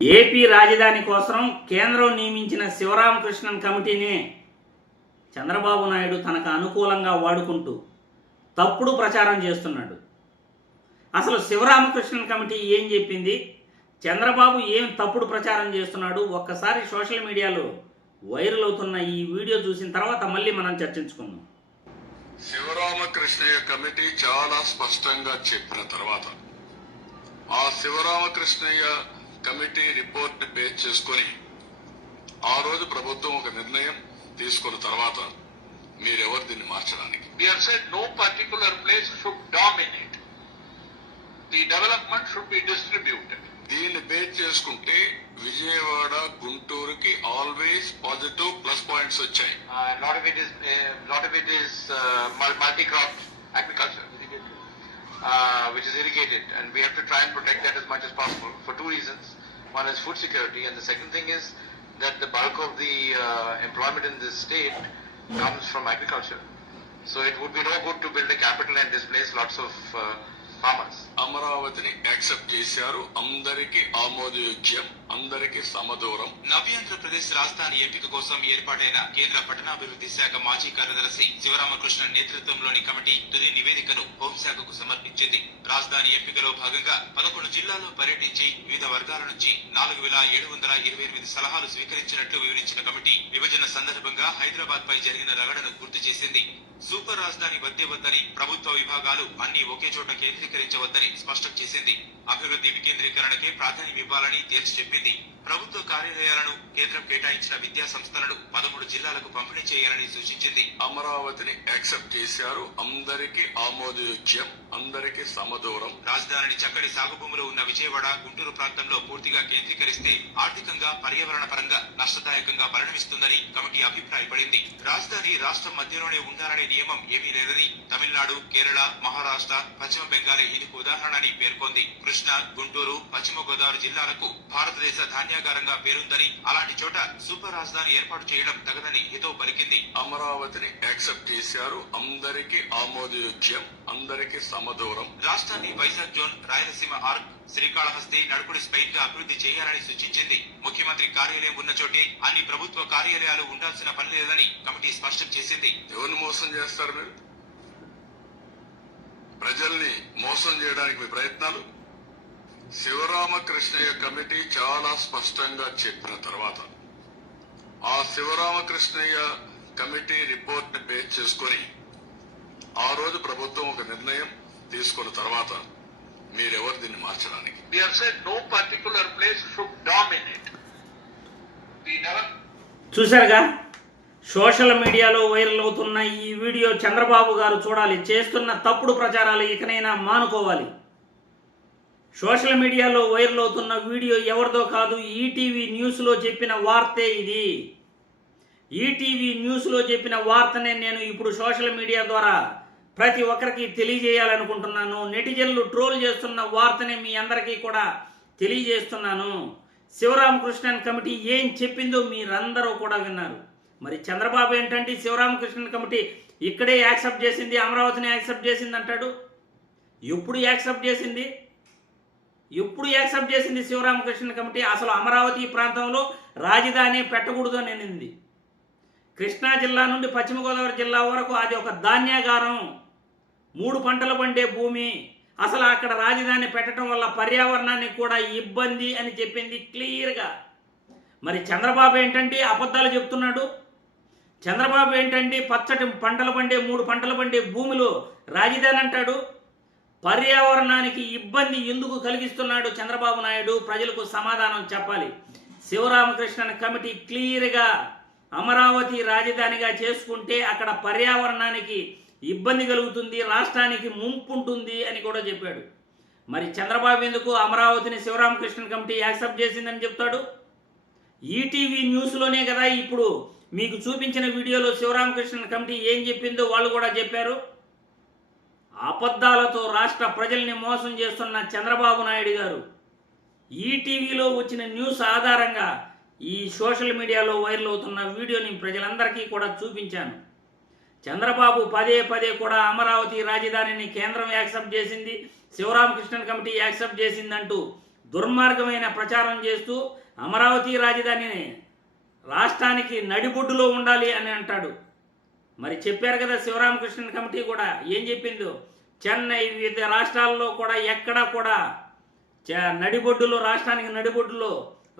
AP రాజధాని కోసం కేంద్రం నియమించిన శివరామకృష్ణన్ కమిటీని చంద్రబాబు నాయుడు తనకు అనుకూలంగా వాడుకుంటూ తప్పుడు ప్రచారం చేస్తున్నాడు. అసలు శివరామకృష్ణన్ కమిటీ ఏం చెప్పింది, చంద్రబాబు ఏం తప్పుడు ప్రచారం చేస్తున్నాడు, ఒక్కసారి సోషల్ మీడియాలో వైరల్ అవుతున్న ఈ వీడియో చూసిన తర్వాత మళ్ళీ మనం చర్చించుకుందాం. శివరామకృష్ణయ్య కమిటీ చాలా స్పష్టంగా చెప్పిన తర్వాత ఆ శివరామకృష్ణయ్య కమిటీ రిపోర్ట్ బేస్ చేసుకుని ఆ రోజు ప్రభుత్వం ఒక నిర్ణయం తీసుకున్న తర్వాత మీరెవరు దీన్ని మార్చడానికి? We have said no particular place should dominate. The development should be distributed. దీన్ని బేస్ చేసుకుంటే విజయవాడ గుంటూరుకి ఆల్వేస్ పాజిటివ్ ప్లస్ పాయింట్స్ వచ్చాయి. Lot of it is multi-crop agriculture, which is irrigated, and we have to try and protect that as much as possible for two reasons. One is food security, and the second thing is that the bulk of the employment in this state comes from agriculture. So it would be no good to build a capital and displace lots of farmers. అమరావతిని accept చేశారు, అందరికీ ఆమోదయోగ్యం, అందరికీ సమదూరం. నవ్యాంధ్రప్రదేశ్ రాజధాని ఎంపిక కోసం ఏర్పాటైన కేంద్ర పట్టణాభివృద్ధి శాఖ మాజీ కార్యదర్శి శివరామకృష్ణన్ నేతృత్వంలోని కమిటీ తుది నివేదికను హోంశాఖకు సమర్పించింది. రాజధాని ఎంపికలో భాగంగా 11 జిల్లాల్లో పర్యటించి వివిధ వర్గాల నుంచి 4728 సలహాలు స్వీకరించినట్లు వివరించిన కమిటీ విభజన సందర్భంగా హైదరాబాద్ పై జరిగిన రగడను గుర్తు చేసింది. సూపర్ రాజధాని వద్దేవద్దని, ప్రభుత్వ విభాగాలు అన్ని ఒకే చోట కేంద్రీకరించవద్దని స్పష్టం చేసింది. అభివృద్ధి వికేంద్రీకరణకే ప్రాధాన్యం ఇవ్వాలని తేల్చి చెప్పింది. ప్రభుత్వ కార్యాలయాలను కేంద్రం కేటాయించిన విద్యా సంస్థలను 13 జిల్లాలకు పంపిణీ చేయాలని సూచించింది. అమరావతిని యాక్సెప్ట్ చేశారు, అందరికీ ఆమోదయోగ్యం, అందరికీ సమదూరం. రాజధానిని చక్కటి సాగు భూములు ఉన్న విజయవాడ, గుంటూరు ప్రాంతంలో పూర్తిగా కేంద్రీకరిస్తే ఆర్థికంగా, పర్యావరణ పరంగా నష్టదాయకంగా పరిణమిస్తుందని కమిటీ అభిప్రాయపడింది. రాజధాని రాష్ట్రం మధ్యలోనే ఉండాలనే నియమం ఏమీ లేదని తమిళనాడు, కేరళ, మహారాష్ట్ర, పశ్చిమ బెంగాల్ ఇందుకు ఉదాహరణని పేర్కొంది. కృష్ణా, గుంటూరు, పశ్చిమ గోదావరి జిల్లాలకు భారతదేశ ధాన్యాగారంగా పేరుందని, అలాంటి చోట సూపర్ రాజధాని ఏర్పాటు చేయడం తగదని హితవు పలికింది. అమరావతిని యాక్సెప్ట్ చేశారు, అందరికీ ఆమోదయోగ్యం, అందరికీ సమదూరం. రాష్ట్రాన్ని వైజాగ్ జోన్, రాయలసీమ ఆర్క్, శ్రీకాళహస్తి, నడుపుడి స్పెయిన్ గా అభివృద్ధి చేయాలని సూచించింది. ముఖ్యమంత్రి కార్యాలయం ఉన్న చోటే అన్ని ప్రభుత్వ కార్యాలయాలు ఉండాల్సిన పని లేదని కమిటీ స్పష్టం చేసింది. ఎవరిని మోసం చేస్తారు మీరు? ప్రజల్ని మోసం చేయడానికి మీ ప్రయత్నాలు. శివరామకృష్ణయ్య కమిటీ చాలా స్పష్టంగా చెప్పిన తర్వాత ఆ శివరామకృష్ణయ్య కమిటీ రిపోర్ట్ ని బేస్ చేసుకుని ఆ రోజు ప్రభుత్వం ఒక నిర్ణయం తీసుకున్న తర్వాత మీరెవరు దీన్ని మార్చడానికి? We have said no particular place should dominate. చూశారుగా, సోషల్ మీడియాలో వైరల్ అవుతున్న ఈ వీడియో చంద్రబాబు గారు చూడాలి. చేస్తున్న తప్పుడు ప్రచారాలు ఇకనైనా మానుకోవాలి. సోషల్ మీడియాలో వైరల్ అవుతున్న వీడియో ఎవరిదో కాదు, ఈటీవీ న్యూస్లో చెప్పిన వార్తే ఇది. ఈటీవీ న్యూస్లో చెప్పిన వార్తనే నేను ఇప్పుడు సోషల్ మీడియా ద్వారా ప్రతి ఒక్కరికి తెలియజేయాలనుకుంటున్నాను. నెటిజన్లు ట్రోల్ చేస్తున్న వార్తనే మీ అందరికీ కూడా తెలియజేస్తున్నాను. శివరామకృష్ణన్ కమిటీ ఏం చెప్పిందో మీరందరూ కూడా విన్నారు. మరి చంద్రబాబు ఏంటంటే శివరామకృష్ణన్ కమిటీ ఇక్కడే యాక్సెప్ట్ చేసింది, అమరావతిని యాక్సెప్ట్ చేసింది అంటాడు. ఎప్పుడు యాక్సెప్ట్ చేసింది? ఎప్పుడు యాక్సెప్ట్ చేసింది శివరామకృష్ణన్ కమిటీ? అసలు అమరావతి ప్రాంతంలో రాజధాని పెట్టకూడదు అని అనింది. కృష్ణా జిల్లా నుండి పశ్చిమ గోదావరి జిల్లా వరకు అది ఒక ధాన్యాగారం, 3 పంటలు పండే భూమి. అసలు అక్కడ రాజధాని పెట్టడం వల్ల పర్యావరణానికి కూడా ఇబ్బంది అని చెప్పింది క్లియర్గా. మరి చంద్రబాబు ఏంటంటే అబద్ధాలు చెప్తున్నాడు. చంద్రబాబు ఏంటంటే పచ్చటి పంటలు పండే 3 పంటలు పండే భూమిలో రాజధాని అంటాడు. పర్యావరణానికి ఇబ్బంది ఎందుకు కలిగిస్తున్నాడు చంద్రబాబు నాయుడు? ప్రజలకు సమాధానం చెప్పాలి. శివరామకృష్ణన్ కమిటీ క్లియర్గా అమరావతి రాజధానిగా చేసుకుంటే అక్కడ పర్యావరణానికి ఇబ్బంది కలుగుతుంది, రాష్ట్రానికి ముంపు ఉంటుంది అని కూడా చెప్పాడు. మరి చంద్రబాబు ఎందుకు అమరావతిని శివరామకృష్ణన్ కమిటీ యాక్సెప్ట్ చేసిందని చెప్తాడు? ఈటీవీ న్యూస్లోనే కదా ఇప్పుడు మీకు చూపించిన వీడియోలో శివరామకృష్ణన్ కమిటీ ఏం చెప్పిందో వాళ్ళు కూడా చెప్పారు. అబద్ధాలతో రాష్ట్ర ప్రజల్ని మోసం చేస్తున్న చంద్రబాబు నాయుడు గారు ఈటీవీలో వచ్చిన న్యూస్ ఆధారంగా ఈ సోషల్ మీడియాలో వైరల్ అవుతున్న వీడియోని ప్రజలందరికీ కూడా చూపించాను. చంద్రబాబు పదే పదే కూడా అమరావతి రాజధానిని కేంద్రం యాక్సెప్ట్ చేసింది, శివరామకృష్ణన్ కమిటీ యాక్సెప్ట్ చేసిందంటూ దుర్మార్గమైన ప్రచారం చేస్తూ అమరావతి రాజధానిని రాష్ట్రానికి నడిబొడ్డులో ఉండాలి అని అంటాడు. మరి చెప్పారు కదా శివరామకృష్ణన్ కమిటీ కూడా ఏం చెప్పిందో, చెన్నై వివిధ రాష్ట్రాల్లో కూడా ఎక్కడా కూడా నడిబొడ్డులో, రాష్ట్రానికి నడిబొడ్డులో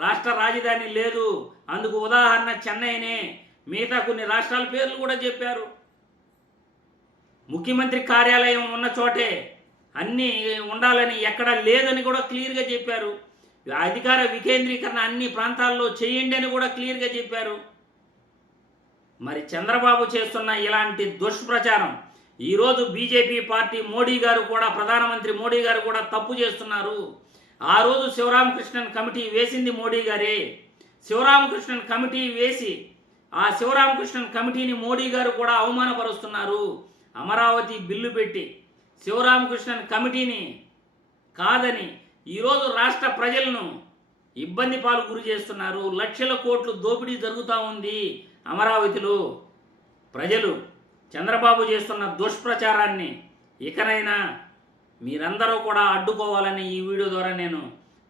రాష్ట్ర రాజధాని లేదు. అందుకు ఉదాహరణ చెన్నైనే. మిగతా కొన్ని రాష్ట్రాల పేర్లు కూడా చెప్పారు. ముఖ్యమంత్రి కార్యాలయం ఉన్న చోటే అన్నీ ఉండాలని ఎక్కడా లేదని కూడా క్లియర్గా చెప్పారు. అధికార వికేంద్రీకరణ అన్ని ప్రాంతాల్లో చేయండి అని కూడా క్లియర్గా చెప్పారు. మరి చంద్రబాబు చేస్తున్న ఇలాంటి దుష్ప్రచారం ఈరోజు బీజేపీ పార్టీ మోడీ గారు కూడా, ప్రధానమంత్రి మోడీ గారు కూడా తప్పు చేస్తున్నారు. ఆ రోజు శివరామకృష్ణన్ కమిటీ వేసింది మోడీ గారే. శివరామకృష్ణన్ కమిటీ వేసి ఆ శివరామకృష్ణన్ కమిటీని మోడీ గారు కూడా అవమానపరుస్తున్నారు. అమరావతి బిల్లు పెట్టి శివరామకృష్ణన్ కమిటీని కాదని ఈరోజు రాష్ట్ర ప్రజలను ఇబ్బంది పాలు గురి చేస్తున్నారు. లక్షల కోట్లు దోపిడీ జరుగుతూ ఉంది అమరావతిలో. ప్రజలు చంద్రబాబు చేస్తున్న దుష్ప్రచారాన్ని ఇకనైనా మీరందరూ కూడా అడ్డుకోవాలని ఈ వీడియో ద్వారా నేను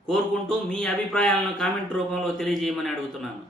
కోరుకుంటూ మీ అభిప్రాయాలను కామెంట్ రూపంలో తెలియజేయమని అడుగుతున్నాను.